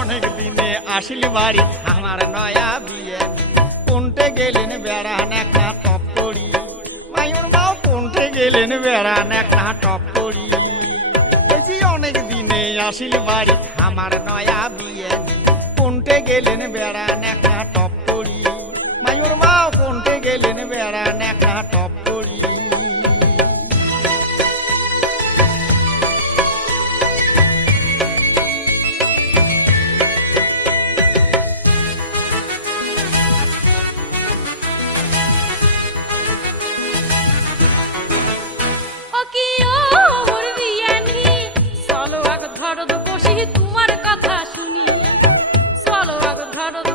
অনেক দিনে আসিল বাড়ি আমার নয়া বিয়ে কোনটে গেলেন বেড়ান একটা টপ করি মায়ুর মাও কোনটে গেলেন বেড়ান একটা টপ করি এই যে অনেক দিনে আসিল বাড়ি আমার নয়া বিয়ে কোনটে গেলেন বেড়ান একটা টপ করি মায়ুর মাও কোনটে গেলেন বেড়ান একটা টপ